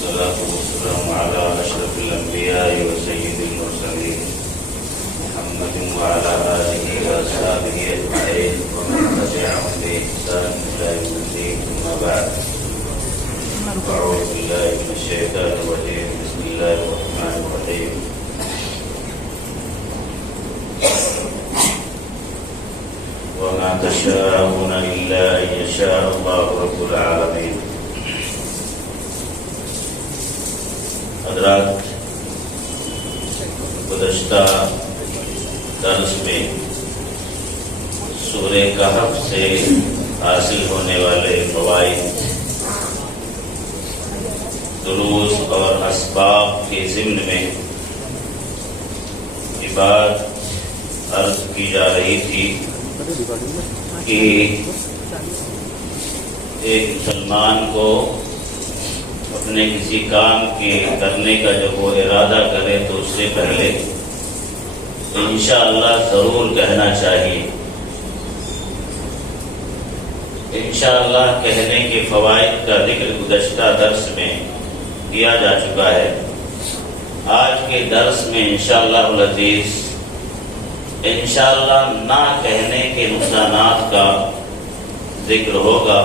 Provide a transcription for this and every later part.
والصلاة والسلام على أشرف الأنبياء وسيد المرسلين محمد وعلى آله وأصحابه أجمعين ومن تبعهم بإحسان إلى يوم الدين. أما بعد، أعوذ بالله من الشيطان الرجيم. بسم الله الرحمن الرحيم. وما تشاءون إلا أن يشاء الله رب العالمين. حضرات، گزشتہ درس میں سورہ کہف سے حاصل ہونے والے فوائد، دروس اور اسباب کے ضمن میں یہ بات عرض کی جا رہی تھی کہ ایک مسلمان کو اپنے کسی کام کے کرنے کا جب وہ ارادہ کرے تو اس سے پہلے انشاءاللہ ضرور کہنا چاہیے. انشاءاللہ کہنے کے فوائد کا ذکر گزشتہ درس میں دیا جا چکا ہے. آج کے درس میں انشاءاللہ العزیز انشاءاللہ نہ کہنے کے نقصانات کا ذکر ہوگا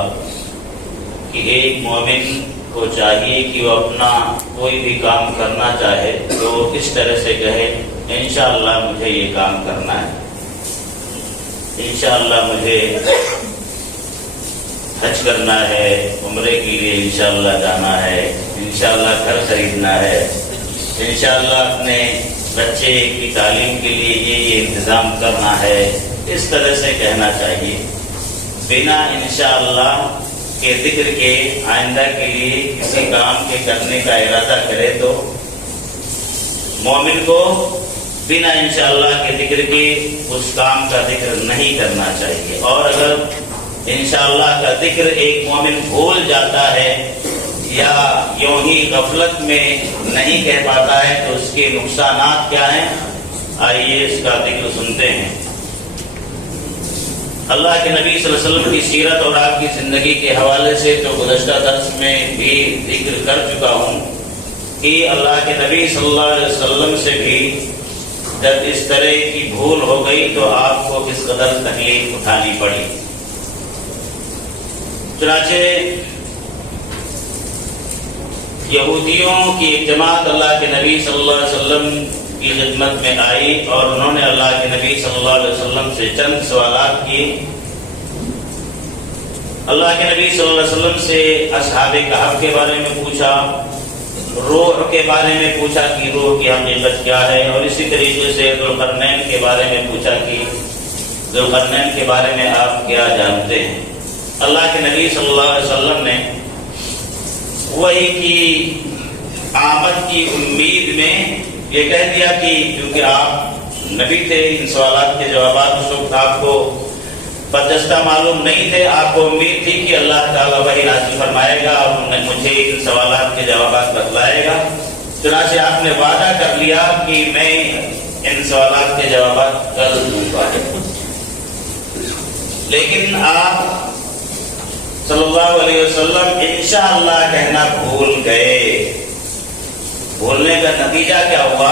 کہ ایک مومن کو چاہیے کہ وہ اپنا کوئی بھی کام کرنا چاہے تو اس طرح سے کہے انشاءاللہ مجھے یہ کام کرنا ہے، انشاءاللہ مجھے حج کرنا ہے، عمرے کے لیے انشاءاللہ جانا ہے، انشاءاللہ گھر خریدنا ہے، انشاءاللہ اپنے بچے کی تعلیم کے لیے یہ انتظام کرنا ہے. اس طرح سے کہنا چاہیے. بنا انشاءاللہ کے ذکر کے آئندہ کے لیے کسی کام کے کرنے کا ارادہ کرے تو مومن کو بنا انشاءاللہ کے ذکر کے اس کام کا ذکر نہیں کرنا چاہیے. اور اگر انشاءاللہ کا ذکر ایک مومن بھول جاتا ہے یا یوں ہی غفلت میں نہیں کہہ پاتا ہے تو اس کے نقصانات کیا ہیں؟ آئیے اس کا ذکر سنتے ہیں. اللہ کے نبی صلی اللہ علیہ وسلم کی سیرت اور آپ کی زندگی کے حوالے سے تو گزشتہ درس میں بھی ذکر کر چکا ہوں کہ اللہ کے نبی صلی اللہ علیہ وسلم سے بھی جب اس طرح کی بھول ہو گئی تو آپ کو کس قدر تکلیف اٹھانی پڑی. چنانچہ یہودیوں کی ایک جماعت اللہ کے نبی صلی اللہ علیہ وسلم کی خدمت میں آئی اور انہوں نے اللہ کے نبی صلی اللہ علیہ وسلم سے چند سوالات کیے. اللہ کے نبی صلی اللہ علیہ وسلم سے اصحاب کہف کے بارے میں پوچھا، روح کے بارے میں پوچھا کہ روح کی حقیقت کیا ہے، اور اسی طریقے سے ذوالقرنین کے بارے میں پوچھا کہ ذوالقرنین کے بارے میں آپ کیا جانتے ہیں. اللہ کے نبی صلی اللہ علیہ وسلم نے وحی کی آمد کی امید میں یہ کہہ دیا کہ کیونکہ آپ نبی تھے، ان سوالات کے جوابات اس وقت آپ کو برجستہ معلوم نہیں تھے، آپ کو امید تھی کہ اللہ تعالیٰ وحی نازل فرمائے گا اور مجھے ان سوالات کے جوابات بتلائے گا. چنانچہ آپ نے وعدہ کر لیا کہ میں ان سوالات کے جوابات کر دوں گا. لیکن آپ صلی اللہ علیہ وسلم انشاءاللہ کہنا بھول گئے. بھولنے کا نتیجہ کیا ہوا؟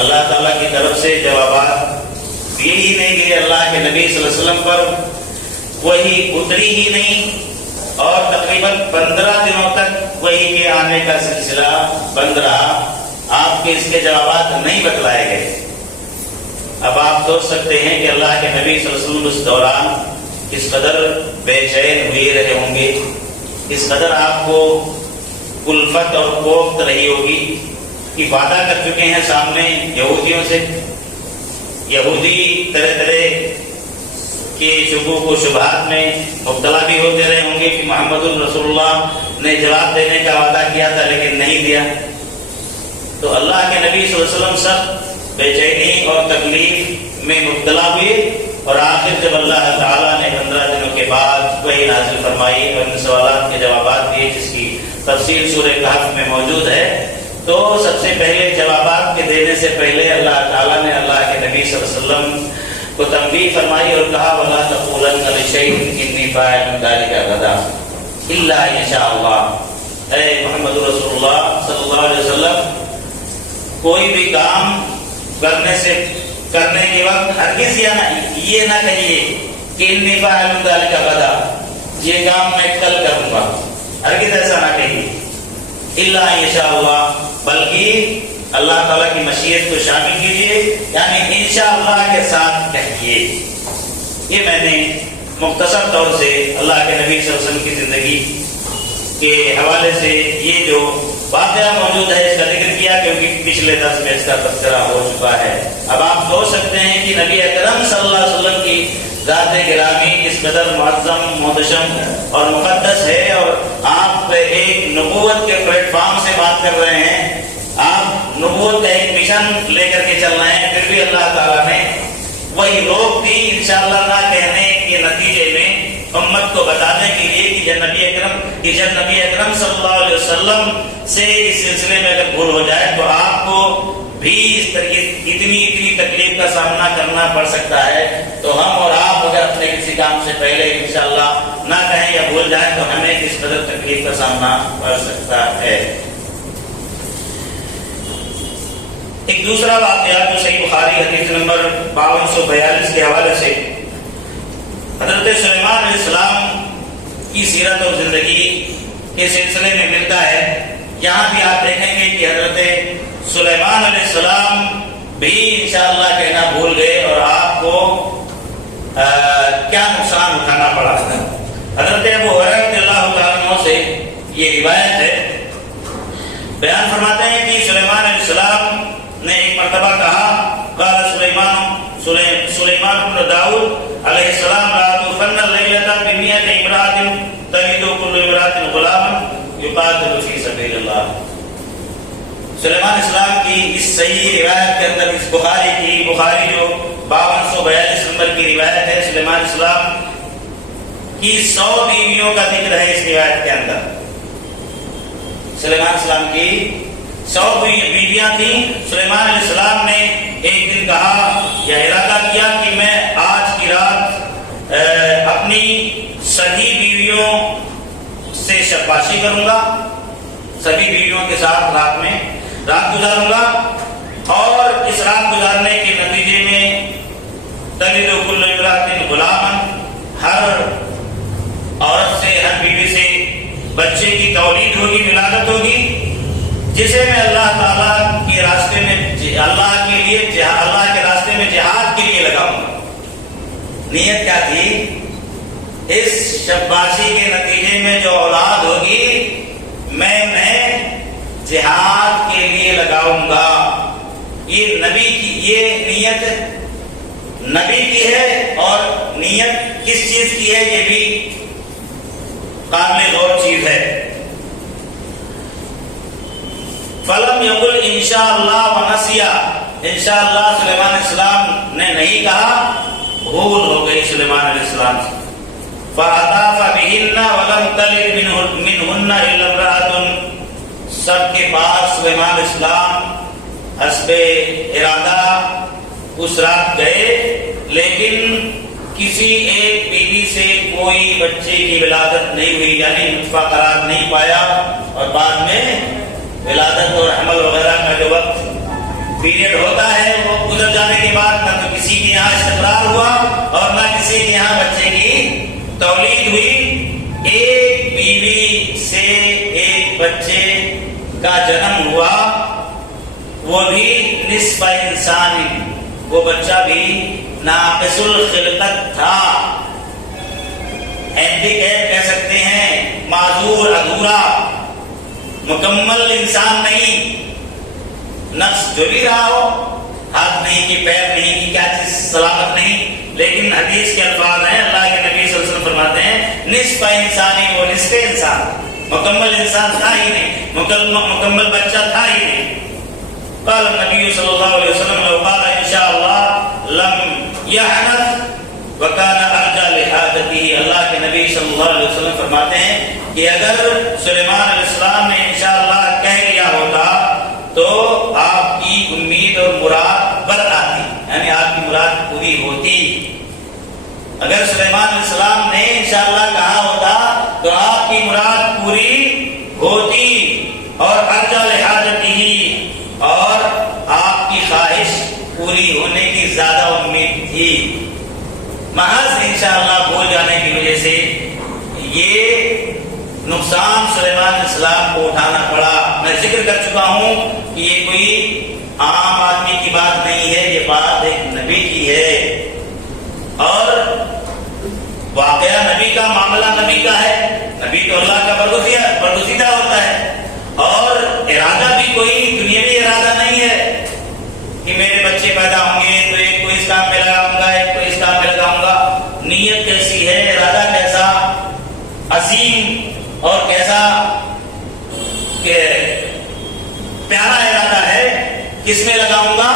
اللہ تعالیٰ کی طرف سے جوابات دیے ہی نہیں گئے. اللہ کے نبی صلی اللہ علیہ وسلم پر وہی اتری ہی نہیں اور تقریباً 15 دنوں تک وہی کے آنے کا سلسلہ بند رہا. آپ کے اس کے جوابات نہیں بتلائے گئے. اب آپ سوچ سکتے ہیں کہ اللہ کے نبی صلی اللہ علیہ وسلم اس دوران کس قدر بے چین ہوئے رہے ہوں گے، کس قدر آپ کو الفت اور کوفت رہی ہوگی کہ وعدہ کر چکے ہیں سامنے یہودیوں سے. یہودی طرح طرح کے شکوک و شبہات میں مبتلا بھی ہوتے رہے ہوں گے کہ محمد الرسول اللہ نے جواب دینے کا وعدہ کیا تھا لیکن نہیں دیا. تو اللہ کے نبی صلی اللہ علیہ وسلم سب بے چینی اور تکلیف میں مبتلا ہوئے اور آخر جب اللہ تعالیٰ نے 15 دنوں کے بعد وحی نازل فرمائی اور ان سوالات کے جوابات دیے جس کی تفصیل سورہ کہف میں موجود ہے، تو سب سے پہلے جوابات کے دینے سے پہلے اللہ تعالیٰ نے اللہ کے نبی صلی اللہ علیہ وسلم کو تنبیہ فرمائی اور کہا وَلَا تَقُولَنَّ لِشَيْءٍ إِنِّي فَاعِلٌ ذَلِكَ غَدًا إِلَّا إِنْ شَاءَ اللَّهُ. اے محمد رسول اللہ صلی اللہ علیہ وسلم کوئی بھی کام کرنے کے وقت ہرگز یہ نہ کہیے کہ انی فاعل ذلک غدا، یہ کام میں کل کروں گا، ہرگز ایسا نہ کہیے، الا ان شاء اللہ، بلکہ اللہ تعالیٰ کی مشیت کو شامل کیجیے، یعنی انشاءاللہ کے ساتھ کہیے۔ یہ میں نے مختصر طور سے اللہ کے نبی صلی اللہ علیہ وسلم کی زندگی کے حوالے سے یہ جو واقعہ موجود ہے اس کا ذکر کیا، کیونکہ پچھلے درس میں اس کا تذکرہ ہو چکا ہے۔ اب آپ سوچ سکتے ہیں کہ نبی اکرم صلی اللہ علیہ وسلم کی ذات گرامی اس قدر معظم، محتشم اور مقدس ہے، اور آپ ایک نبوت کے پلیٹ فارم سے بات کر رہے ہیں، آپ نبوت کا ایک مشن لے کر کے چل رہے ہیں، پھر بھی اللہ تعالیٰ نے وہی روک دی انشاءاللہ نہ کہنے کے نتیجے میں امت کو بتانے کے لیے کہ جب نبی اکرم صلی اللہ علیہ وسلم سے اس سلسلے میں اگر بھول ہو جائے تو آپ کو بھی اس طریقے اتنی تکلیف کا سامنا کرنا پڑ سکتا ہے، تو ہم اور آپ اگر اپنے کسی کام سے پہلے انشاءاللہ نہ کہیں یا بھول جائیں تو ہمیں کس قدر تکلیف کا سامنا پڑ سکتا ہے۔ ایک دوسرا واقعہ جو صحیح بخاری حدیث نمبر 5242 کے حوالے سے حضرت سلیمان علیہ السلام کی سیرت اور زندگی کے سلسلے میں ملتا ہے۔ یہاں بھی آپ دیکھیں گے کہ حضرت سلیمان علیہ السلام بھی انشاءاللہ کہنا بھول گئے اور آپ کو کیا نقصان اٹھانا پڑا۔ حضرت ابو ہریرہ رضی اللہ تعالیٰ عنہ سے یہ روایت ہے، بیان فرماتے ہیں کہ سلیمان علیہ السلام نے ایک مرتبہ کہا، قال سلیمان بن داؤد علیہ السلام لا تفن اللیلۃ بمئۃ امرأۃ تلد كل امرأۃ غلاما یقاتل فی سبیل اللہ۔ سلیمان اسلام کی اس صحیح روایت کے اندر، اس بخاری جو 5242 نمبر کی روایت ہے، سلیمان اسلام کی 100 بیویوں کا ذکر ہے اس روایت کے اندر۔ سلیمان اسلام کی 100 بیویاں تھیں۔ سلیمان علیہ السلام نے ایک دن کہا یا ارادہ کیا کہ میں آج کی رات اپنی سبھی بیویوں سے شباشی کروں گا، سبھی بیویوں کے ساتھ رات گزاروں گا، اور اس رات گزارنے کے نتیجے میں تلد کل امرأۃ غلاما، ہر عورت سے، ہر بیوی سے بچے کی تولید ہوگی، ولادت ہوگی، جسے میں اللہ تعالیٰ کے راستے میں اللہ کے راستے میں جہاد کے لیے لگاؤں گا۔ نیت کیا تھی؟ اس شباشی کے نتیجے میں جو اولاد ہوگی میں جہاد کے لیے لگاؤں گا۔ یہ نبی کی یہ نیت نبی کی ہے، اور نیت کس چیز کی ہے یہ بھی قابل غور چیز ہے۔ فلم یقل انشاءاللہ ونسیا، انشاءاللہ سلیمان علیہ السلام نے نہیں کہا، بھول ہو گئی سلیمان علیہ السلام سے۔ فَأَطَافَ بِهِنَّ وَلَمْ تَلِدْ مِنْهُنَّ إِلَّا امْرَأَةٌ، سب کے پاس سلیمان علیہ السلام حسب ارادہ اس رات گئے، لیکن کسی ایک بیوی سے کوئی بچے کی ولادت نہیں ہوئی، یعنی نطفہ قرار نہیں پایا، اور بعد میں ولادت اور حمل وغیرہ کا جو وقت پیریڈ ہوتا ہے وہ گزر جانے کے بعد نہ تو کسی کے یہاں استقرار ہوا اور نہ کسی کے یہاں بچے کی تولید ہوئی۔ ایک بیوی سے ایک بچے کا جنم ہوا، وہ بھی نصف انسانی، وہ بچہ بھی ناقص الخلقت تھا، ہینڈی کیپ کہہ سکتے ہیں، معذور، ادھورا، مکمل انسان نہیں، نفس جو بھی رہا ہو، ہاتھ نہیں کی، پیر نہیں کی، کیا چیز سلامت نہیں، لیکن حدیث کے الفاظ ہیں، اللہ کے نبی صلی اللہ علیہ وسلم فرماتے ہیں نصف انسانی، وہ نصف انسان، مکمل انسان تھا ہی نہیں، مکمل بچہ تھا ہی نہیں۔ قال النبی صلی اللہ علیہ وسلم لو قال انشاءاللہ لم یحنث وکان ارجا لحاجتہ، اللہ کے نبی صلی اللہ علیہ وسلم فرماتے ہیں کہ اگر سلیمان علیہ السلام نے انشاءاللہ کہہ لیا ہوتا تو آپ کی امید اور مراد بر آتی، یعنی آپ کی مراد پوری ہوتی۔ اگر سلیمان علیہ السلام نے انشاءاللہ کہا ہوتا تو آپ کی مراد پوری ہوتی، پوری ہونے کی زیادہ امید تھی، محض انشاءاللہ بھول جانے کی وجہ سے یہ نقصان سلیمان علیہ السلام کو اٹھانا پڑا۔ میں ذکر کر چکا ہوں کہ یہ کوئی عام آدمی کی بات نہیں ہے، یہ بات ایک نبی کی ہے، اور واقعہ نبی کا، معاملہ نبی کا ہے۔ نبی تو اللہ کا برگزیدہ ہوتا ہے، اور ارادہ بھی کوئی دنیاوی ارادہ نہیں ہے کہ میرے بچے پیدا ہوں گے تو ایک کو اس کام میں لگاؤں گا، ایک کو اس کام میں لگاؤں گا۔ نیت کیسی ہے، ارادہ کیسا عظیم اور کیسا کہ پیارا ارادہ ہے، کس میں لگاؤں گا؟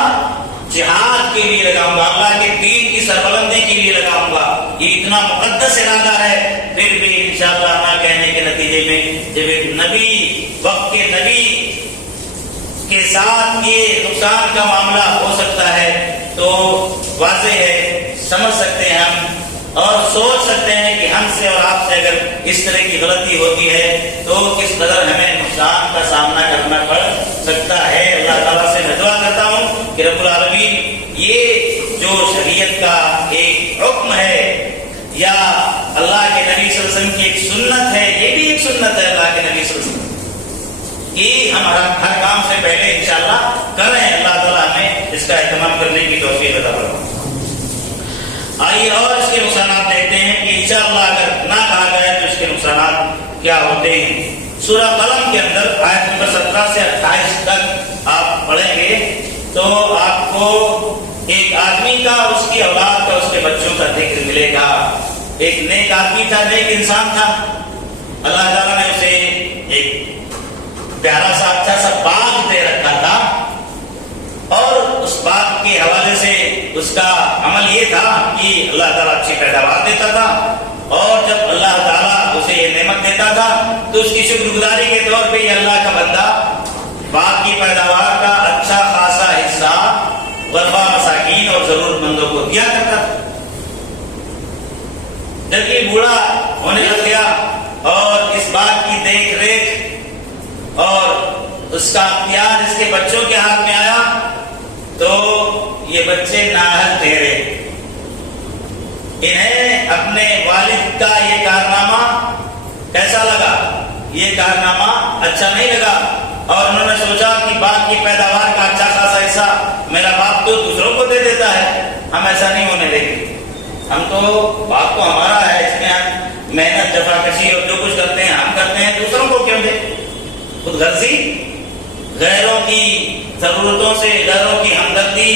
جہاد کے لیے لگاؤں گا، اللہ کے دین کی سربلندی کے لیے لگاؤں گا۔ یہ اتنا مقدس ارادہ ہے، پھر بھی انشاءاللہ نہ کہنے کے نتیجے میں جب ایک نبی، وقت کے نبی کے ساتھ یہ نقصان کا معاملہ ہو سکتا ہے تو واضح ہے، سمجھ سکتے ہیں ہم اور سوچ سکتے ہیں کہ ہم سے اور آپ سے اگر اس طرح کی غلطی ہوتی ہے تو کس قدر ہمیں نقصان کا سامنا کرنا پڑ سکتا ہے۔ اللہ تعالیٰ سے میں دعا کرتا ہوں کہ رب العالمین یہ جو شریعت کا ایک حکم ہے یا اللہ کے نبی صلی اللہ علیہ وسلم کی ایک سنت ہے، یہ بھی ایک سنت ہے اللہ کے نبی صلی اللہ علیہ وسلم کی، ہم ہر کام سے پہلے انشاءاللہ کریں۔ اللہ تعالیٰ ہمیں اس کا اہتمام کرنے کی توفیق عطا فرمائے۔ آئیے اور اس کے نقصانات دیکھتے ہیں کہ انشاءاللہ اگر نہ کہا جائے تو اس کے نقصانات کیا ہوتے ہیں۔ سورہ قلم کے اندر آیت نمبر 17 سے 28 تک آپ پڑھیں گے تو آپ کو ایک آدمی کا، اس کی اولاد کا، اس کے بچوں کا ذکر ملے گا۔ ایک نیک آدمی تھا، نیک انسان تھا، اللہ تعالیٰ نے اسے ایک پیارا سا اچھا سا باغ دے رکھا تھا، اور اس باغ کے حوالے سے اس کا عمل یہ تھا کہ اللہ تعالیٰ اچھی پیداوار دیتا تھا، اور جب اللہ تعالیٰ اسے یہ نعمت دیتا تھا تو اس کی شکر گزاری کے طور پہ یہ اللہ کا بندہ باغ کی پیداوار کا اچھا خاصا حصہ غربا، مساکین اور ضرورت مندوں کو دیا کرتا تھا۔ جب یہ بوڑھا ہونے لگ گیا اور اس باغ کی دیکھ ریکھ اور اس کا اختیار اس کے بچوں کے ہاتھ میں آیا تو یہ بچے نااہل ٹھہرے۔ انہیں اپنے والد کا یہ کارنامہ کیسا لگا؟ یہ کارنامہ اچھا نہیں لگا، اور انہوں نے سوچا کہ باغ کی پیداوار کا اچھا خاصا حصہ میرا باپ تو دوسروں کو دے دیتا ہے، ہم ایسا نہیں ہونے دیں گے۔ ہم تو باغ تو ہمارا ہے، اس میں ہم محنت، جفاکشی اور جو کچھ کرتے ہیں ہم کرتے ہیں، دوسروں کو کیوں دیں؟ خود غرضی، غیروں کی ضرورتوں سے، غیروں کی ہمدردی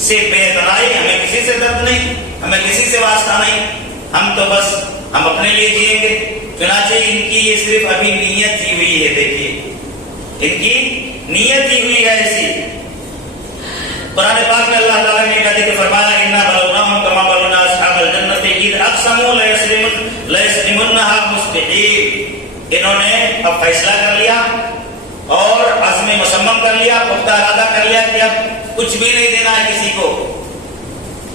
سے بے اعتنائی، ہمیں کسی سے درد نہیں، ہمیں کسی سے واسطہ نہیں، ہم تو بس ہم اپنے لیے جئیں گے۔ چنانچہ ان کی یہ صرف ابھی نیت ہی ہوئی ہے، دیکھیے ان کی نیت ہی ہوئی ہے ایسی۔ قرآن پاک میں اللہ تعالیٰ نے ذکر فرمایا اِنَّا بَلَوْنَاهُمْ كَمَا بَلَوْنَا أَصْحَابَ الْجَنَّةِ إِذْ أَقْسَمُوا لَيَصْرِمُنَّهَا مُصْبِحِينَ۔ انہوں نے اب فیصلہ کر لیا اور عزم مصمم کر لیا، پختہ ارادہ کر لیا کہ اب کچھ بھی نہیں دینا ہے کسی کو،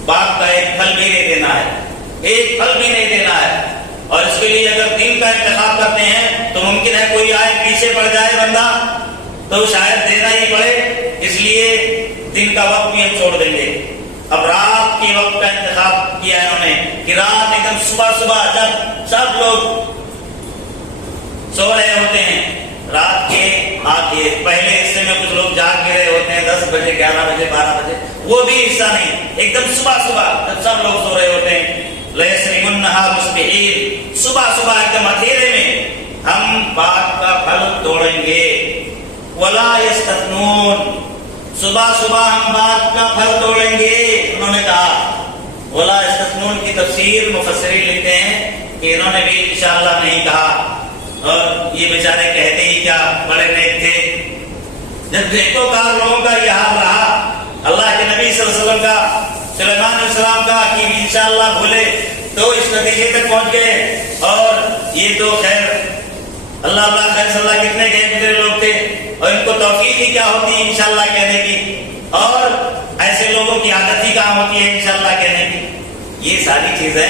باغ کا ایک پھل بھی نہیں دینا ہے، ایک پھل بھی نہیں دینا ہے۔ اور اس کے لیے اگر دین کا انتخاب کرتے ہیں تو ممکن ہے کوئی آئے پیچھے پڑ جائے بندہ تو شاید دینا ہی پڑے، اس لیے دن کا وقت بھی ہم چھوڑ دیں گے۔ اب رات کے وقت کا انتخاب کیا ہے انہوں نے کہ رات ایک دم صبح جب سب لوگ سو رہے ہوتے ہیں، رات کے آگے پہلے حصے میں کچھ لوگ جاگ کے رہے ہوتے ہیں 10 بجے 11 بجے 12 بجے، وہ بھی حصہ نہیں، ایک دم صبح جب سب لوگ سو رہے ہوتے ہیں، لَيَسْرِمُنَّهَا مُصْبِحِينَ، صبح ایک دم اندھیرے میں ہم باغ کا پھل توڑیں گے۔ وَلَا يَسْتَثْنُونَ، صبح ہم باغ کا پھل توڑیں گے، انہوں نے کہا۔ وَلَا يَسْتَثْنُونَ کی تفسیر مفسرین لکھتے ہیں کہ انہوں نے بھی انشاءاللہ نہیں کہا، اور یہ بیچارے کہتے ہی کیا، بڑے نیک تھے۔ جب نیکوکار لوگوں کا یہ حال رہا، اللہ کے نبی صلی اللہ علیہ وسلم کا، سلیمان علیہ السلام کا کہ انشاءاللہ بھولے تو اس نتیجے تک پہنچ گئے، اور یہ تو خیر اللہ خیر صلی اللہ کتنے گئے گزرے لوگ تھے، اور ان کو توفیق ہی کیا ہوتی ہے انشاءاللہ کہنے کی، اور ایسے لوگوں کی عادت ہی کہاں ہوتی ہے انشاءاللہ کہنے کی۔ یہ ساری چیزیں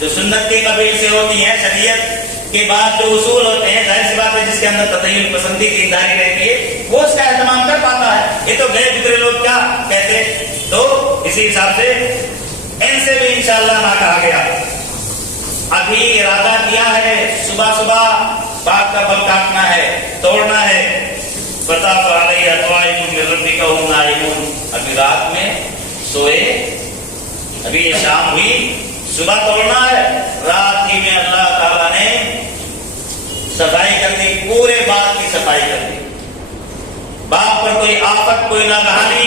جو سنت کے قبیل سے ہوتی ہیں، شریعت کے بعد جو اصول ہوتے ہیں، ظاہر سی بات ہے جس کے اندر تدین پسندی کی داری رہتی ہے وہ اس کا اہتمام کر پاتا ہے۔ یہ تو گئے گزرے لوگ کیا کہتے تو اسی حساب سے ان سے بھی انشاءاللہ نہ کہا گیا. ابھی ارادہ کیا ہے صبح صبح باغ کا پھل کاٹنا ہے, توڑنا ہے. فطاف علیہ طائف من ربک وهم نائمون. ابھی رات میں سوئے, ابھی یہ شام ہوئی, صبح توڑنا ہے, رات ہی میں اللہ تعالیٰ نے صفائی کر دی, پورے باغ کی صفائی کر دی. باغ پر کوئی آفت, کوئی ناگہانی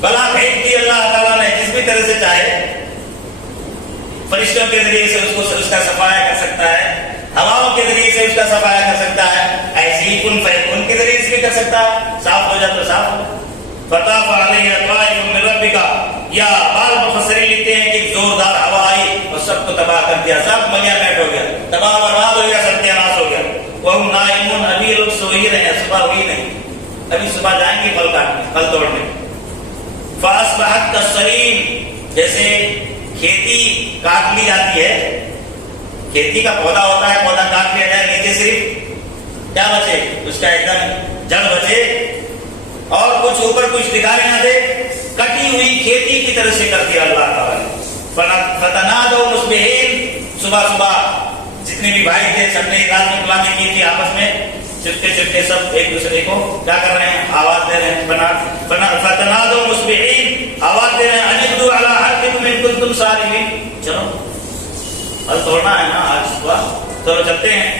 بلا بھیج دی اللہ تعالیٰ نے, جس بھی طرح سے چاہے فرشتوں کے ذریعے سے اس کا صفایا کر سکتا ہے, ہواؤں کے ذریعے سے اس کا صفایا کر سکتا ہے, ایسی ہی کن فیکون کے ذریعے سے بھی کر سکتا ہے. صاف ہو جائے تو صاف ہو. فطاف علیہ طائف من ربک, یا بعض مفسرین لکھتے ہیں کہ زوردار ہوا آئی اور سب کو تباہ کر دیا, سب ملیا میٹ ہو گیا, تباہ برباد ہو گیا, ستیہ ناش ہو گیا. وہم نائمون, ابھی لوگ سو ہی رہے ہیں, صبح ہوئی نہیں, ابھی صبح جائیں گے پھل کاٹنے, پھل توڑنے. فاصبحت کالصریم, جیسے کھیتی کاٹ لی جاتی ہے, کھیتی کا پودا ہوتا ہے, پودا کاٹ لیا جائے, نیچے صرف کیا بچے, اس کا ایک دم جڑ بچے اور کچھ اوپر کچھ دکھائی نہ دے, کٹی ہوئی کھیتی کی طرح سے کر دیا اللہ تعالیٰ نے. فتنادوا مصبحین, صبح صبح جتنے بھی بھائی تھے سب نے رات میں پلاننگ کی تھی, آپس میں چپکے چپکے سب ایک دوسرے کو کیا کر رہے ہیں, آواز دے رہے ہیں. فتنادوا مصبحین, آواز دے رہے ہیں, اجدوا علی حرثکم ان کنتم صارمین, چلو پھل توڑنا ہے نا آج صبح, چلو چلتے ہیں.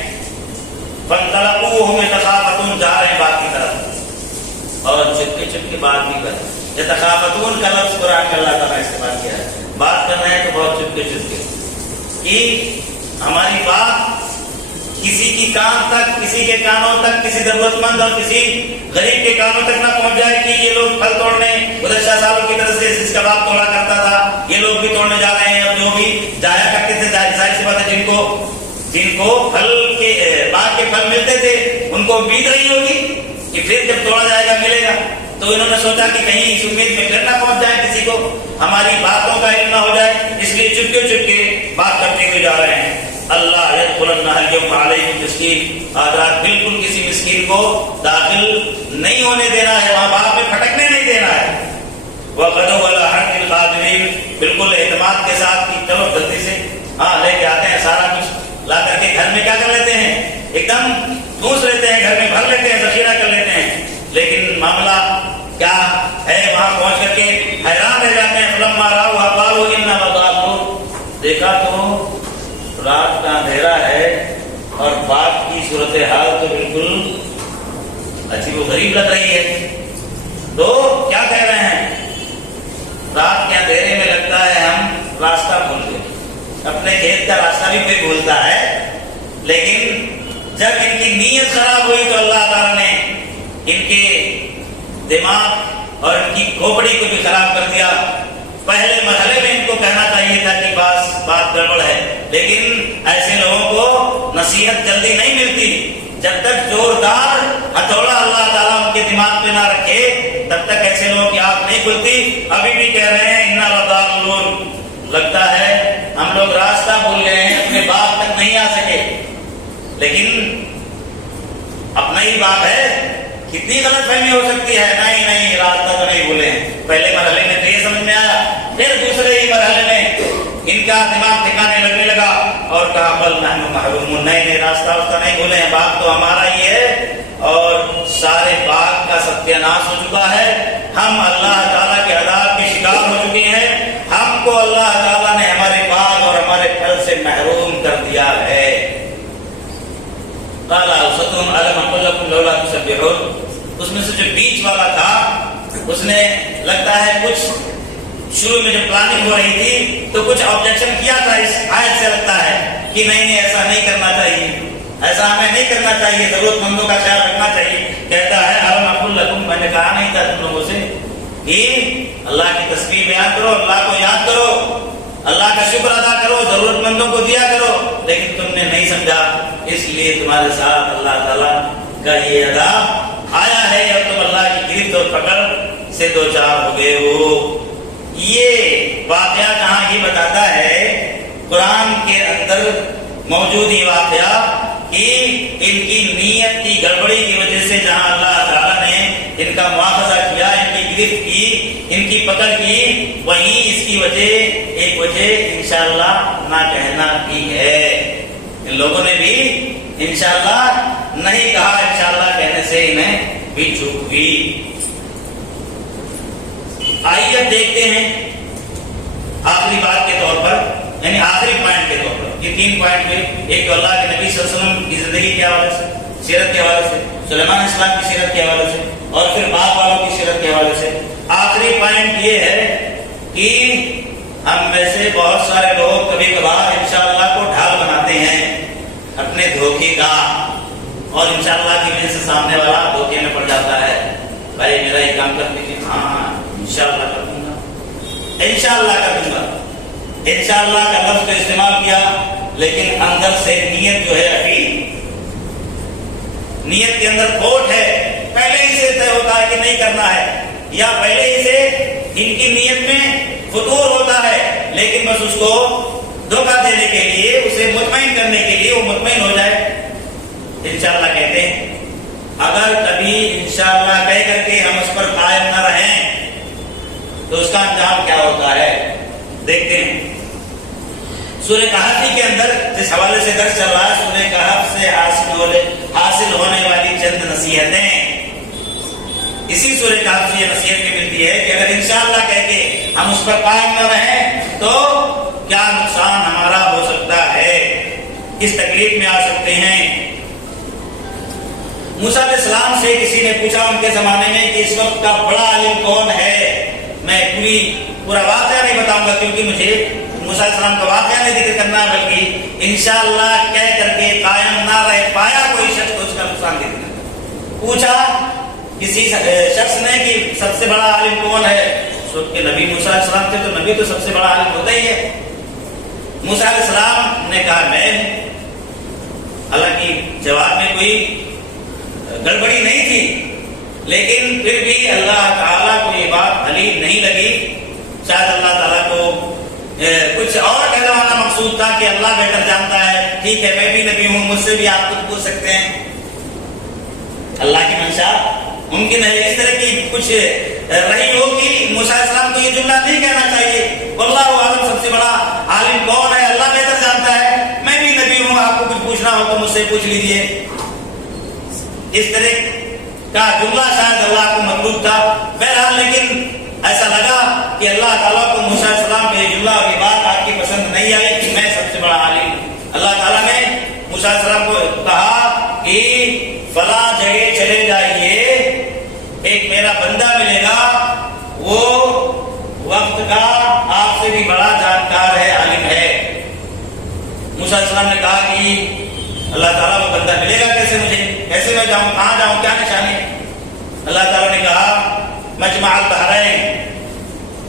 فانطلقوا هم يتخافتون, جا رہے ہیں باغ کی طرف اور چپکے چپکے بات بھی کر رہے ہیں. یتخافتون کا لفظ قرآن کا اللہ تعالیٰ نے استعمال کیا ہے, بات کرنا ہے تو بہت چپکے چپکے, کہ ہماری بات کسی کی کان تک, کسی کے کانوں تک, کسی ضرورت مند اور کسی غریب کے کانوں تک نہ پہنچ جائے کہ یہ لوگ پھل توڑنے گزشتہ سالوں کی طرف سے جس کا باغ توڑا کرتا تھا, یہ لوگ بھی توڑنے جا رہے ہیں. اور جو بھی جایا کرتے تھے, ظاہر سی بات ہے, جن کو پھل کے باغ کے پھل ملتے تھے ان کو امید رہی ہوگی کہ پھر جب توڑا جائے گا ملے گا, تو انہوں نے سوچا کہ کہیں اس امید میں پھر نہ پہنچ جائے, کسی کو ہماری باتوں کا علم نہ ہو جائے, اس لیے چپکے چپکے بات کرتے ہوئے جا رہے ہیں. اللہ يدخلن اليوم عليكم مسکین, آج رات بالکل کسی مسکین کو داخل نہیں ہونے دینا ہے, وہاں باغ میں پھٹکنے نہیں دینا ہے. وغدوا على حرث القادرین, بالکل اعتماد کے ساتھ کہ چلو جلدی سے ہاں لے کے آتے ہیں, سارا کچھ لا کر کے گھر میں کیا کر لیتے ہیں, ایک دم ٹھوس لیتے ہیں, گھر میں بھر لیتے ہیں, ذخیرہ کر لیتے ہیں. لیکن معاملہ کیا ہے, وہاں پہنچ کر کے حیران رہ جاتے ہیں. فلما رأوا قالوا انا لضالون, دیکھا تو رات کا اندھیرا ہے اور باغ کی صورتحال تو بالکل عجیب و غریب لگ رہی ہے. تو کیا کہہ رہے ہیں, رات کے اندھیرے میں لگتا ہے ہم راستہ بھول گئے. اپنے کھیت کا راستہ بھی کوئی بھولتا ہے, لیکن جب ان کی نیت خراب ہوئی تو اللہ تعالیٰ نے ان کے دماغ اور ان کی کھوپڑی کو بھی خراب کر دیا. پہلے مرحلے میں ان کو کہنا چاہیے تھا کہ بات گڑبڑ ہے, لیکن ایسے لوگوں کو نصیحت جلدی نہیں ملتی. جب تک زوردار ہتھوڑا اللہ تعالیٰ ان کے دماغ پہ نہ رکھے تب تک ایسے لوگوں کی آنکھ نہیں کھلتی. ابھی بھی کہہ رہے ہیں انا لضالون, لگتا ہے ہم لوگ راستہ بھول گئے ہیں, اپنے باغ تک نہیں آ سکے. لیکن اپنا ہی باغ ہے, کتنی غلط فہمی ہو سکتی ہے. نہیں راستہ تو نہیں بھولے, پہلے مرحلے میں تو یہ سمجھ میں آیا, پھر دوسرے ہی مرحلے میں ان کا دماغ ٹھکانے لگنے لگا اور کہا بل نحن محرومون, نہیں راستہ اس کا نہیں بھولے, باغ تو ہمارا ہی ہے اور سارے باغ کا ستیہ ناش ہو چکا ہے. ہم اللہ تعالیٰ کے عذاب کے شکار ہو چکے ہیں, ہم کو اللہ تعالیٰ نے ہمارے باغ اور ہمارے پھل سے محروم کر دیا ہے. قال اوسطهم الم اقل لكم لولا تسبحون, اس میں سے جو بیچ والا تھا اس نے لگتا ہے کچھ شروع میں جب پلاننگ ہو رہی تھی تو کچھ آبجیکشن کیا تھا, اس آیت سے لگتا ہے کہ نہیں ایسا نہیں کرنا چاہیے, ایسا ہمیں نہیں کرنا چاہیے, ضرورت مندوں کا خیال رکھنا چاہیے. کہتا ہے الم اقل لكم, میں نے کہا نہیں تھا تم لوگوں سے کہ اللہ کی تسبیح بیان کرو, اللہ کو یاد کرو, اللہ کا شکر ادا کرو, ضرورت مندوں کو دیا کرو, لیکن تم نے نہیں سمجھا, اس لیے تمہارے ساتھ اللہ تعالیٰ کا یہ عذاب آیا ہے اور تم اللہ کی گرفت اور پکڑ سے دو چار ہو گئے ہو. یہ واقعہ کہاں یہ بتاتا ہے, قرآن کے اندر موجود یہ واقعہ کہ ان کی نیت کی گڑبڑی کی وجہ سے جہاں اللہ تعالیٰ نے ان کا مواخذہ کیا, ان کی گرفت کی، ان کی پکڑ کی، وہیں اس کی وجہ ایک وجہ انشاءاللہ نہ کہنا کی ہے۔ ان لوگوں نے بھی انشاءاللہ نہیں کہا، انشاءاللہ کہنے سے انہیں بھی چوک ہوئی۔ آئیے اب دیکھتے ہیں آخری بات کے طور پر، یعنی آخری پوائنٹ کے طور پر، یہ 3 پوائنٹ ہوئے، ایک تو اللہ کے نبی صلی اللہ علیہ وسلم کی زندگی کے حوالے سے، سیرت کے حوالے سے، سلیمان علیہ السلام کی سیرت کے حوالے سے، اور پھر باپ والوں کی سیرت کے حوالے سے۔ آخری پوائنٹ یہ ہے کہ ہم میں سے بہت سارے لوگ کبھی کبھار انشاءاللہ کو ڈھال بناتے ہیں اپنے دھوکے کا، اور انشاءاللہ کی وجہ سے سامنے والا دھوکے میں پڑ جاتا ہے۔ بھائی میرا یہ کام کر دیجیے، ہاں انشاءاللہ کر دوں گا، انشاءاللہ کر دوں گا۔ انشاءاللہ کا لفظ تو استعمال کیا، لیکن اندر سے نیت جو ہے ابھی نیت کے اندر کھوٹ ہے، پہلے ہی سے طے ہوتا ہے کہ نہیں کرنا ہے، یا پہلے ہی سے ان کی نیت میں فتور ہوتا ہے، لیکن بس اس کو دھوکہ دینے کے لیے، اسے مطمئن کرنے کے لیے وہ مطمئن ہو جائے۔ انشاءاللہ کہتے ہیں، اگر کبھی انشاءاللہ کہہ کر کے ہم اس پر قائم نہ رہیں تو اس کا انجام کیا ہوتا ہے دیکھتے ہیں۔ سورہ کہف کے اندر جس حوالے سے درس چل رہا ہے، سورہ کہف سے حاصل ہونے والی چند نصیحتیں، اسی سورہ کہف سے یہ نصیحت بھی ملتی ہے کہ اگر انشاءاللہ کہہ کے ہم اس پر قائم نہ رہیں تو کیا نقصان ہمارا ہو سکتا ہے، کس تکلیف میں آ سکتے ہیں۔ موسیٰ علیہ السلام سے کسی نے پوچھا ان کے زمانے میں کہ اس وقت کا بڑا عالم کون ہے؟ میں پورا واقعہ نہیں بتاؤں گا کیونکہ مجھے موسیٰ علیہ السلام کا واقعہ نہیں ذکر کرنا، بلکہ انشاءاللہ کہہ کر کے قائم نہ رہ پایا کوئی شخص تو اس کا نقصان دیکھنا۔ پوچھا کسی شخص نے کہ سب سے بڑا عالم کون ہے؟ کہ نبی موسیٰ علیہ السلام تھے تو نبی تو سب سے بڑا عالم ہوتا ہی ہے۔ موسیٰ علیہ السلام نے کہا میں ہوں۔ حالانکہ جواب میں کوئی گڑبڑی نہیں تھی، لیکن پھر بھی اللہ تعالیٰ کو یہ بات حلیف نہیں لگی۔ شاید اللہ تعالیٰ کو کچھ اور کہلوانا مقصود تھا کہ اللہ بہتر جانتا ہے، ٹھیک ہے میں بھی نبی ہوں، مجھ سے بھی آپ کچھ پوچھ سکتے ہیں۔ اللہ کی منشا ممکن ہے اس طرح کی کچھ رہی ہو کہ موسیٰ علیہ السلام کو یہ جملہ نہیں کہنا چاہیے، واللہ عالم سب سے بڑا عالم کون ہے، اللہ بہتر جانتا ہے، میں بھی نبی ہوں، آپ کو کچھ پوچھنا ہو تو مجھ سے پوچھ لیجیے۔ اس طرح کا جملہ شاید اللہ کو مطلوب تھا۔ بہرحال لیکن ایسا لگا کہ اللہ تعالیٰ کو موسیٰ علیہ السلام کا یہ جملہ اور یہ بات آپ کی پسند نہیں آئی کہ میں سب سے بڑا عالم ہوں۔ اللہ تعالیٰ نے موسیٰ علیہ السلام کو کہا کہ فلاں جگہ چلے جائیے، ایک میرا بندہ ملے گا، وہ وقت کا آپ سے بھی بڑا جانکار ہے، عالم ہے۔ موسیٰ علیہ السلام نے کہا کہ اللہ تعالیٰ کو بندہ ملے گا کیسے، مجھے کیسے میں جاؤں، کہاں جاؤں، کیا نشانی؟ اللہ تعالیٰ نے کہا مجمع البحرین،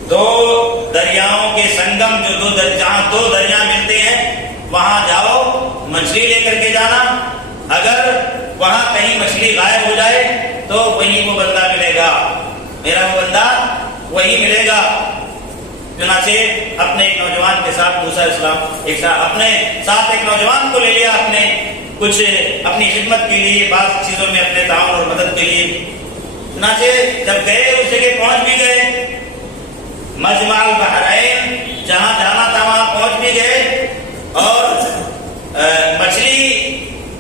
دو دریاؤں کے سنگم، جو جہاں دو دریا ملتے ہیں وہاں جاؤ، مچھلی لے کر کے جانا، اگر وہاں کہیں مچھلی غائب ہو جائے تو وہیں وہ بندہ ملے گا، میرا وہ بندہ وہی ملے گا۔ چنانچہ اپنے ایک نوجوان کے ساتھ موسیٰ علیہ السلام اپنے ساتھ ایک نوجوان کو لے لیا، اپنے کچھ اپنی خدمت کے لیے، بعض چیزوں میں اپنے تعاون اور مدد کے لیے۔ چنانچہ جب گئے اس جگہ پہنچ بھی گئے، مجمع البحرین جہاں جانا تھا وہاں پہنچ بھی گئے، اور مچھلی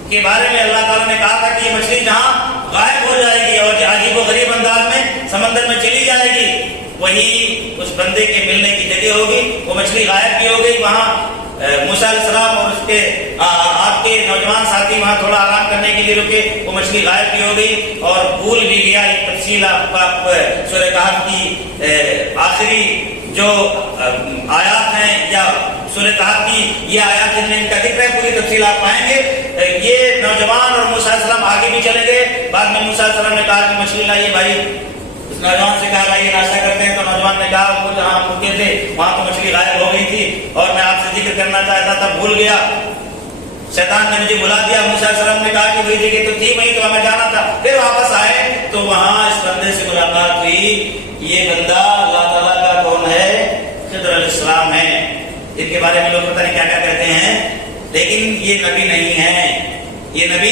کے بارے میں اللہ تعالیٰ نے کہا تھا کہ یہ مچھلی جہاں غائب ہو جائے گی اور عجیب و غریب انداز میں سمندر میں چلی جائے گی، وہی اس بندے کے ملنے کی جگہ ہوگی۔ وہ مچھلی غائب کی ہو گئی، وہاں موسیٰ علیہ السلام اور اس کے آپ کے نوجوان ساتھی وہاں تھوڑا آرام کرنے کے لیے رکے، وہ مچھلی غائب کی ہو گئی اور بھول بھی گیا۔ یہ تفصیل آپ سورہ کہف کی آخری جو آیات ہیں یا سورہ کہف کی یہ آیات جن میں ان کا ذکر ہے، پوری تفصیل آپ پائیں گے۔ یہ نوجوان اور موسیٰ علیہ السلام آگے بھی چلے گئے۔ بعد میں موسیٰ علیہ السلام نے کہا کہ مچھلی لائیے بھائی، اس نوجوان سے کہا بھائی ناشتہ کرتے ہیں، تو نوجوان نے کہا وہ جہاں رکے تھے وہاں تو مچھلی غائب ہو گئی تھی اور میں آپ سے ذکر کرنا چاہتا تھا، بھول گیا، شیطان نے مجھے بلا دیا۔ موسیٰ علیہ السلام نے کہا کہ وہی جگہ تو تھی، وہی تو ہمیں جانا تھا۔ پھر واپس آئے تو وہاں اس بندے سے ملاقات ہوئی۔ یہ بندہ اللہ تعالیٰ کا کون ہے؟ خضر علیہ السلام ہے۔ ان کے بارے میں لوگ پتہ نہیں کیا کیا کہتے ہیں، لیکن یہ نبی نہیں ہے، یہ نبی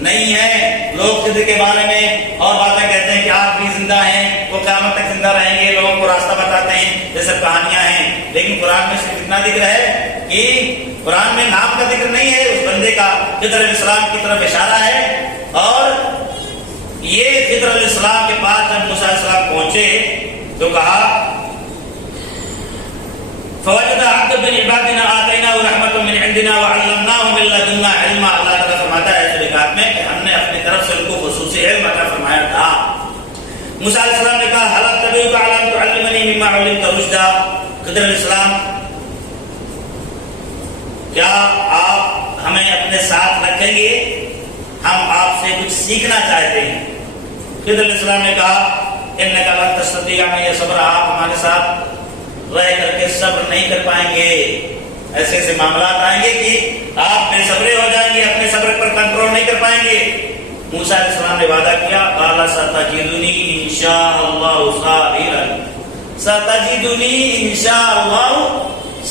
نہیں ہے. لوگ خضر کے بارے میں اور باتیں کہتے ہیں کہ آپ بھی زندہ ہیں, وہ قیامت تک زندہ رہیں گے, لوگوں کو راستہ بتاتے ہیں, یہ سب کہانیاں ہیں. لیکن قرآن میں صرف اتنا ذکر ہے کہ قرآن میں نام کا ذکر نہیں ہے اس بندے کا. خضر علیہ السلام کی طرف اشارہ ہے. اور یہ خضر علیہ السلام کے پاس جب موسیٰ علیہ السلام پہنچے تو کہا فوجد عبد بن عبادنا آتیناہ رحمۃ من عندنا وعلمناہ من لدنا علما. اللہ تعالیٰ فرماتا ہے ایسے لکھات میں کہ ہم نے اپنی طرف سے ان کو خصوصی علم عطا فرمایا تھا. موسیٰ علیہ السلام نے کہا هل اتبعک علی ان تعلمنی مما علمت رشدا. خضر علیہ السلام کیا آپ ہمیں اپنے ساتھ رکھیں گے, ہم آپ سے کچھ سیکھنا چاہتے ہیں. خضر علیہ السلام نے کہا انک لن تستطیع معی صبرا, آپ ہمارے ساتھ رہ کر کے صبر نہیں کر پائیں گے. ایسے ایسے معاملات آئیں گے کہ آپ بے صبرے ہو جائیں گے, اپنے صبر پر کنٹرول نہیں کر پائیں گے. موسیٰ علیہ السلام نے وعدہ کیا قال ستجدنی انشاء اللہ صابرا, ستجدنی انشاء اللہ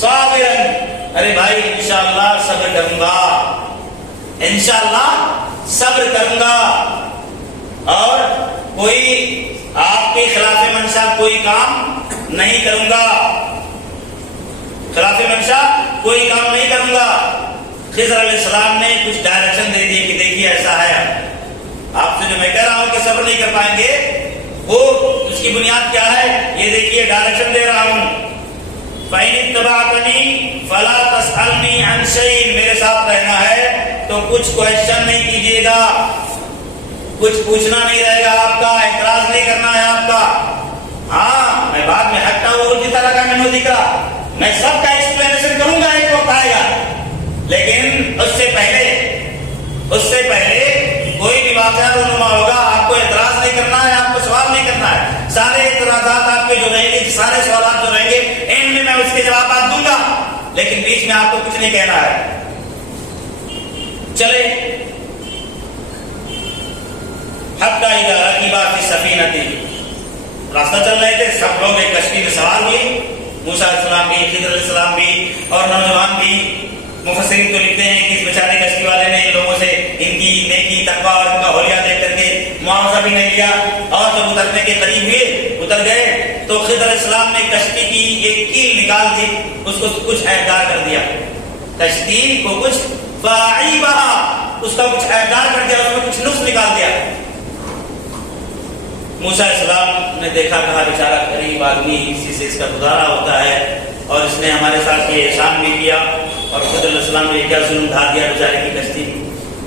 صابرا. ارے بھائی انشاءاللہ صبر کروں گا, انشاءاللہ صبر کروں گا, اور کوئی آپ کے خلاف منشا کوئی کام نہیں کروں گا, خلاف منشا کوئی کام نہیں کروں گا. خضر علیہ السلام نے کچھ ڈائریکشن دے دی کہ دیکھیے ایسا ہے, آپ سے جو میں کہہ رہا ہوں کہ صبر نہیں کر پائیں گے وہ اس کی بنیاد کیا ہے, یہ دیکھیے ڈائریکشن دے رہا ہوں. فَإِنِ اتَّبَعْتَنِي فَلَا تَسْأَلْنِي عَنْ شَيْءٍ, میرے ساتھ رہنا ہے تو کچھ کوشچن نہیں کیجیے گا, کچھ پوچھنا نہیں رہے گا آپ کا, اعتراض نہیں کرنا ہے آپ کا. ہاں میں بعد میں ہٹا وہ جتا لگا میں نے دکھا, میں سب کا ایکسپلینیشن کروں گا, ایک وقت آئے گا. لیکن اس سے پہلے کوئی بھی واقعہ رونما ہوگا, آپ کو اعتراض نہیں کرنا ہے, آپ کو سوال نہیں کرنا ہے. سارے اعتراضات آپ کے جو رہیں گے, سارے سوالات جو رہیں گے, اینڈ میں اس کے جوابات دوں گا, لیکن بیچ میں آپ کو کچھ نہیں کہنا ہے. چلے حتی اذا رکبا فی السفینۃ, راستہ چل رہے تھے, سب لوگ ایک کشتی میں سوار ہوئے, موسیٰ علیہ السلام بھی, خضر علیہ السلام بھی اور نوجوان بھی. مفسرین تو لکھتے ہیں کہ اس بیچارے کشتی والے نے ان لوگوں سے ان کی نیکی تقویٰ اور ان کا حلیہ دیکھ کر کے معاوضہ بھی نہیں لیا, اور جب اترنے کے قریب ہوئے, اتر گئے, تو خضر علیہ السلام نے کشتی کی ایک کیل نکال دی, اس کو کچھ عیبدار کر دیا, کشتی کو کچھ فَعِيبَهَا, اس کا کچھ عیبدار کر دیا, اس میں کچھ نقص نکال دیا. موسیٰ علیہ السلام نے دیکھا, کہا بیچارہ غریب آدمی, اسی سے اس کا گزارا ہوتا ہے, اور اس نے ہمارے ساتھ یہ احسان بھی کیا, اور خضر علیہ السلام نے کیا ظلم ڈھا دیا بیچارے کی کشتی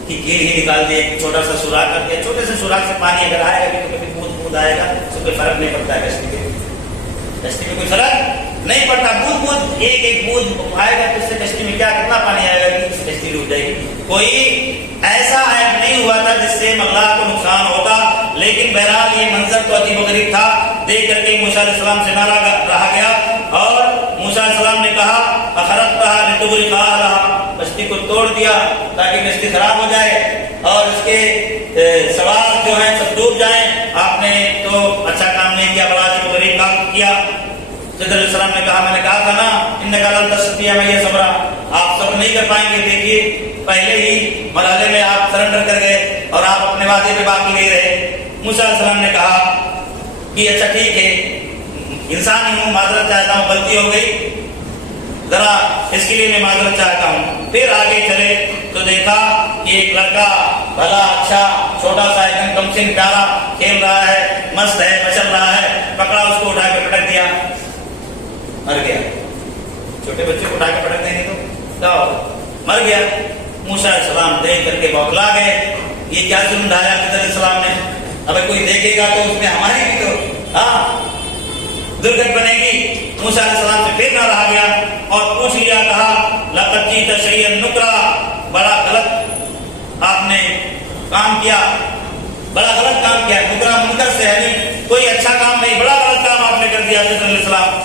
کی کیل ہی نکال دی, ایک چھوٹا سا سوراخ کر دیا. چھوٹے سے سوراخ سے پانی اگر آئے گا تو کبھی بوند آئے گا, اس سے کوئی فرق نہیں پڑتا ہے, کشتی میں کوئی فرق نہیں پڑتا. بوند ایک ایک بوند آئے گا تو اس سے کشتی میں کیا کتنا پانی آئے گا کہ کشتی ڈوب جائے گی. کوئی ایسا عیب نہیں ہوا تھا جس سے اللہ کو نقصان ہوگا. لیکن بہرحال یہ منظر تو عجیب و غریب تھا, دیکھ کر کے موسیٰ علیہ السلام سے نہ رہا گیا, اور موسیٰ علیہ السلام نے کہا اخرجتها لتغرقها لها, کشتی کو توڑ دیا تاکہ کشتی خراب ہو جائے اور اس کے سوار جو ہیں سب ڈوب جائیں. آپ نے تو اچھا کام نہیں کیا, بڑا عجیب و غریب کام کیا. خضر علیہ السلام نے کہا میں نے کہا تھا نا انک لن تستطیع معی صبرا, آپ صبر نہیں کر پائیں گے. دیکھیے پہلے ہی مرحلے میں آپ سرنڈر کر گئے اور آپ اپنے وعدے پہ باقی نہیں رہے. موسیٰ علیہ السلام نے کہا کہ اچھا ٹھیک ہے, انسان ہی ہوں, معذرت چاہتا ہوں, غلطی ہو گئی, ذرا اس کے لیے میں معذرت چاہتا ہوں. پھر آگے چلے تو دیکھا کہ ایک لڑکا بھلا اچھا چھوٹا سا ایک دم کم سن پیارا کھیل رہا ہے, مست ہے, مچل رہا ہے, پکڑا, اس کو اٹھا کے پٹک دیا, مر گیا. چھوٹے بچے کو اٹھا کے پٹک دیں گے تو کیا ہوگا, مر گیا. موسیٰ علیہ السلام دیکھ کر کے بوکھلا گئے, یہ کیا ظلم ڈھایا خضر علیہ السلام نے, ابھی کوئی دیکھے گا تو اس میں ہماری بھی تو درگت بنے گی. موسیٰ علیہ السلام سے پھر نہ رہا گیا اور پوچھ لیا, کہا لقد جئت شیئا نکرا, بڑا غلط آپ نے کام کیا, بڑا غلط کام کیا. نکرا منکر سے ہے نہیں, کوئی اچھا کام نہیں, بڑا غلط کام آپ نے کر دیا خضر علیہ السلام.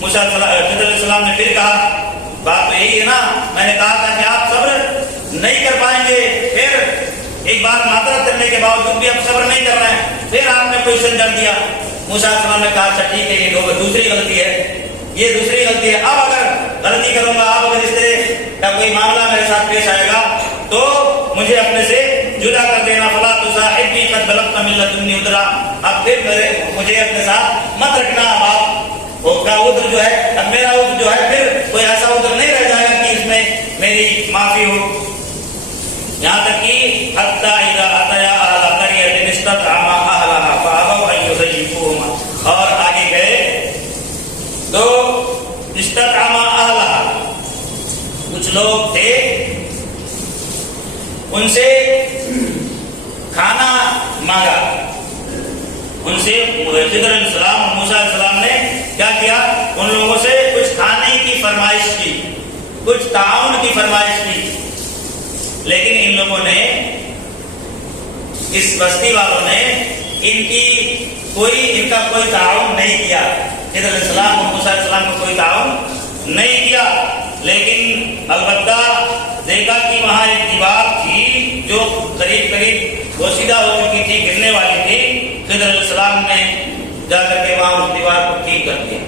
موسیٰ خضر علیہ السلام نے پھر کہا بات تو یہی ہے نا, میں نے کہا تھا کہ آپ صبر نہیں کر پائیں گے. پھر ایک بار معذرت کرنے کے باوجود بھی آپ صبر نہیں کر رہے ہیں, پھر آپ نے پوزیشن ڈال دیا. موسیٰ علیہ السلام نے کہا اچھا ٹھیک ہے, یہ دوسری غلطی ہے, یہ دوسری غلطی ہے. اب اگر غلطی کروں گا, اب اگر اس طرح کا کوئی معاملہ میرے ساتھ پیش آئے گا تو مجھے اپنے سے جدا کر دینا، فلا تصاحبنی قد بلغت من لدنی عذرا، اب پھر مجھے اپنے ساتھ مت رکھنا، اب کا عذر جو ہے، اب میرا عذر جو ہے پھر کوئی ایسا عذر نہیں رہ جائے گا کہ اس میں میری معافی ہو۔ یہاں تک کہ حتی اذا اتیا اہل قریۃ استطعما اہلھا فابوا ان یضیفوہما، اور آگے گئے تو استطعما اہلھا، کچھ لوگ تھے ان سے کھانا مانگا، ان سے خضر علیہ السلام اور موسیٰ علیہ السلام نے کیا کیا، ان لوگوں سے کچھ کھانے کی فرمائش کی، کچھ تعاون کی فرمائش کی، لیکن ان لوگوں نے، اس بستی والوں نے ان کا کوئی تعاون نہیں کیا، خضر علیہ السلام اور موسیٰ علیہ السلام کا کوئی تعاون نہیں کیا، لیکن البتہ دیکھا کہ وہاں ایک دیوار تھی جو قریب قریب گوشیدہ ہو چکی تھی، گرنے والی تھی، خضر علیہ السلام نے جا کر کے وہاں اس دیوار کو ٹھیک کر دیا،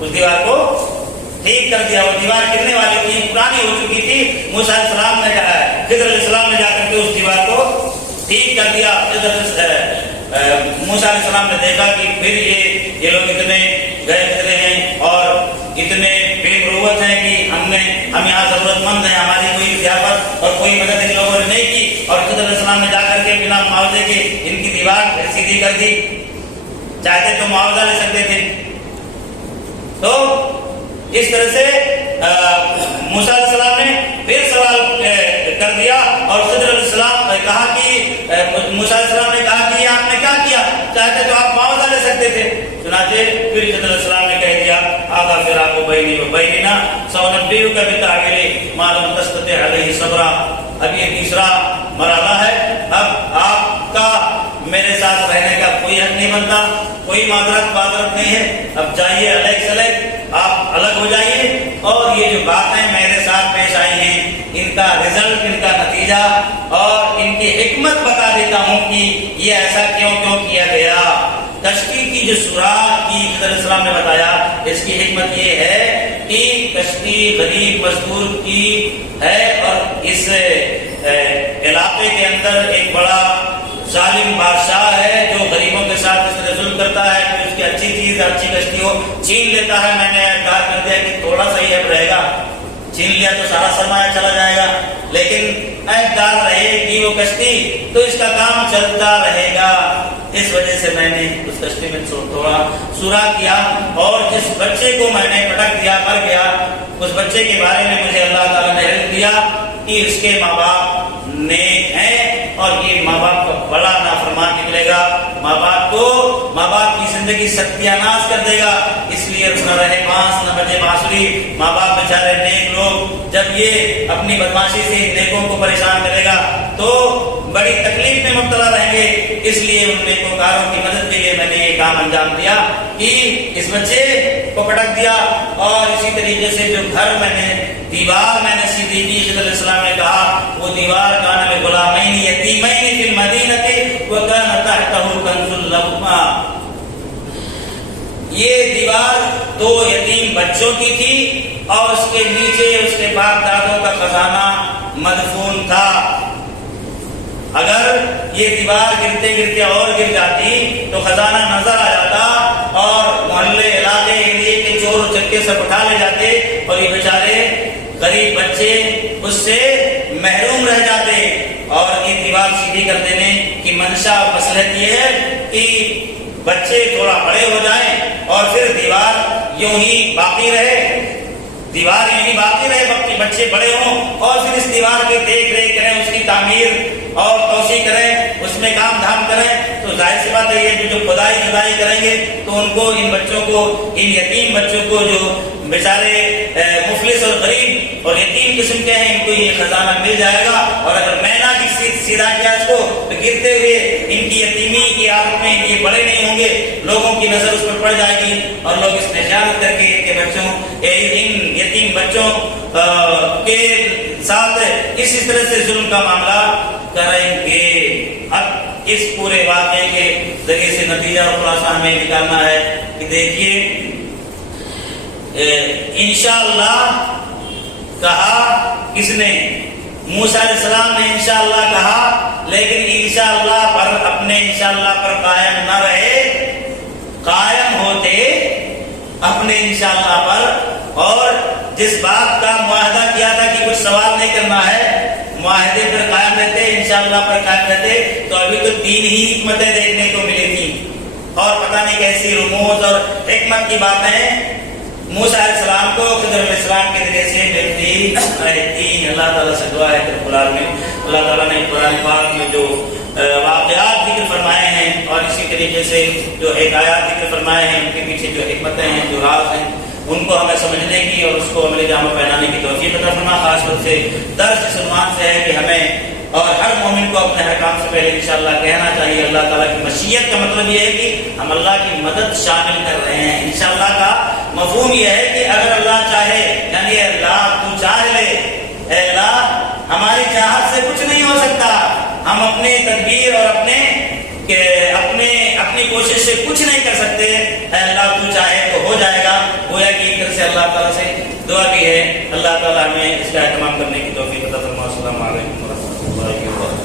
اس دیوار کو ٹھیک کر دیا، وہ دیوار گرنے والی تھی، پرانی ہو چکی تھی، موسیٰ علیہ السلام نے خضر علیہ السلام نے جا کر کے اس دیوار کو ٹھیک کر دیا۔ موسیٰ علیہ السلام نے دیکھا کہ پھر یہ لوگ اتنے گئے فکرے ہیں اور اتنے بے مروت ہیں کہ ہم یہاں ضرورت مند ہیں، ہماری کوئی ضیافت اور کوئی مدد ان لوگوں نے نہیں کی، اور خضر علیہ السلام نے جا کر کے بنا معاوضے کے ان کی دیوار سیدھی کر دی، چاہتے تو معاوضہ لے سکتے تھے۔ تو اس طرح سے موسیٰ علیہ السلام نے پھر سوال کر دیا، اور خضر علیہ السلام نے کہا کہ موسیٰ علیہ السلام نے کہا کہ آپ نے کیا کیا، چاہتے تو آپ معاوضہ لے سکتے تھے، چنانچہ پھر خضر علیہ السلام نے کہہ دیا آدھا فراق بینی و بیننا سأنبئک بتأویل ما لم تستطع علیہ صبرا، اب یہ تیسرا مرحلہ ہے، اب آپ کا میرے ساتھ رہنے کا کوئی حق نہیں بنتا، کوئی معذرت نہیں ہے، اب جائیے علیہ السلام، آپ الگ ہو جائیے، اور یہ جو باتیں میرے ساتھ پیش آئی ہیں ان کا رزلٹ، ان کا نتیجہ اور ان کی حکمت بتا دیتا ہوں کہ یہ ایسا کیوں کیا گیا۔ کشتی کی جو سوراخ کی خضر علیہ السلام نے بتایا، اس کی حکمت یہ ہے کہ کشتی غریب مزدور کی ہے، اور اس علاقے کے اندر ایک بڑا ظالم بادشاہ ہے جو غریبوں کے ساتھ اس طرح ظلم کرتا ہے کہ اس کی اچھی چیز، اچھی کشتی ہو چھین لیتا ہے۔ میں نے اعتراض کر دیا کہ تھوڑا سا ہی اب رہے گا، چھین لیا تو سارا سرمایہ چلا جائے گا، لیکن عہدیدار رہے گی وہ کشتی تو اس کا کام چلتا رہے گا۔ اس وجہ سے میں نے اس کشتی میں تھوڑا سوراخ کیا، اور جس بچے کو میں نے پٹک دیا مر گیا، اس بچے کے بارے میں مجھے اللہ تعالیٰ نے علم دیا کہ اس کے ماں باپ نیک ہیں، اور یہ ماں باپ کا بڑا نافرمان نکلے گا، ماں باپ کی زندگی ستیاناش کر دے گا، اس لیے نہ رہے بانس نہ بجے بانسری، ماں باپ بیچارے نیک لوگ جب یہ اپنی بدماشی سے نیکوں کو پریشان کرے گا تو بڑی تکلیف میں مبتلا رہیں گے، اس لیے ان نیکوکاروں کی مدد کے لیے میں نے یہ کام انجام دیا کہ اس بچے کو پٹک دیا، اور اسی طریقے سے جو گھر دیوار میں نے سیدھی کی، خضر علیہ السلام نے کہا وہ دیوار کان لغلامین یتیمین فی المدینہ وکان تحتہ کنز لہما، یہ دیوار دو یتیم بچوں کی تھی، اور اس کے نیچے اس کے باپ دادوں کا خزانہ مدفون تھا۔ اگر یہ دیوار گرتے گرتے اور گر جاتی تو خزانہ نظر آ جاتا، اور محلے علاقے ایریے کے چور و چکے سب اٹھا لے جاتے، اور یہ بیچارے غریب بچے اس سے محروم رہ جاتے۔ اور یہ دیوار سیدھی کر دینے کی منشا اور مصلحت یہ ہے کہ بچے تھوڑا بڑے ہو جائیں اور پھر دیوار یوں ہی باقی رہے، دیوار یعنی باقی رہے، بچے بڑے ہوں، اور پھر اس دیوار کی دیکھ ریکھ کریں، اس کی تعمیر اور توسیع کریں، اس میں کام دھام کریں، تو ظاہر سی بات ہے یہ جو کھدائی کریں گے تو ان کو، ان بچوں کو، ان یتیم بچوں کو جو بیچارے مفلس اور غریب اور یتیم قسم کے ہیں، ان کو یہ خزانہ مل جائے گا، اور اگر میں نہ سیدھا کیا اس کو تو گرتے ہوئے ان کی یتیمی کی حالت میں یہ بڑے نہیں ہوں گے، لوگوں کی نظر اس پر پڑ جائے گی، اور لوگ اس میں خیانت کر کے ان کے بچوں، ان یتیم بچوں کے ساتھ اسی طرح سے ظلم کا معاملہ کریں گے۔ اب اس پورے واقعے کے ذریعے سے نتیجہ اور خلاصہ ہمیں نکالنا ہے کہ دیکھیے انشاءاللہ کہا کس نے؟ موسیٰ علیہ السلام نے انشاءاللہ کہا، لیکن انشاءاللہ پر اپنے انشاءاللہ پر قائم نہ رہے، قائم ہوتے اپنے انشاءاللہ پر، اور جس بات کا معاہدہ کیا تھا کہ کچھ سوال نہیں کرنا ہے، معاہدے پر قائم رہتے، انشاءاللہ پر قائم رہتے، تو ابھی تو 3 ہی حکمتیں دیکھنے کو ملی تھیں، اور پتہ نہیں کیسی رموز اور حکمت کی باتیں موسیٰ علیہ السلام کو خضر علیہ السلام کے ذریعے سے ملتی رہتی۔ اللہ تعالیٰ سے دعا ہے کہ رب العالمین اللہ تعالیٰ نے قرآن پاک میں جو واقعات ذکر فرمائے ہیں اور اسی طریقے سے جو حکایات ذکر فرمائے ہیں، ان کے پیچھے جو حکمتیں ہیں، جو راز ہیں، ان کو ہمیں سمجھنے کی اور اس کو عملی جامہ پہنانے کی توفیق عطا فرما۔ خاص طور سے درس اس عنوان سے ہے کہ ہمیں اور ہر مومن کو اپنے ہر کام سے پہلے انشاءاللہ کہنا چاہیے اللہ تعالیٰ کی مشیت کا مطلب یہ ہے کہ ہم اللہ کی مدد شامل کر رہے ہیں۔ انشاءاللہ کا مفہوم یہ ہے کہ اگر اللہ چاہے، یعنی اے اللہ تو چاہ لے، اے اللہ ہماری چاہت سے کچھ نہیں ہو سکتا، ہم اپنے تدبیر اور اپنی کوشش سے کچھ نہیں کر سکتے، اے اللہ تو چاہے تو ہو جائے گا۔ گویا کہ ایک طرح سے اللہ تعالیٰ سے دعا بھی ہے، اللہ تعالیٰ ہمیں اس کا اہتمام کرنے کی توفیق عطا فرمائے۔ السلام علیکم ورحمۃ اللہ وبرکاتہ۔